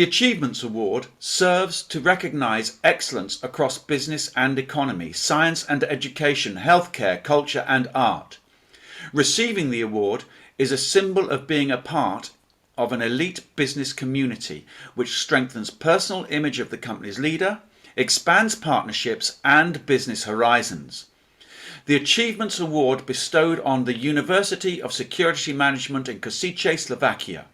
The Achievements Award serves to recognise excellence across business and economy, science and education, healthcare, culture and art. Receiving the award is a symbol of being a part of an elite business community which strengthens personal image of the company's leader, expands partnerships and business horizons. The Achievements Award bestowed on the University of Security Management in Kosice, Slovakia.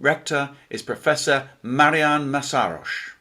Rector is Professor Marián Mesároš.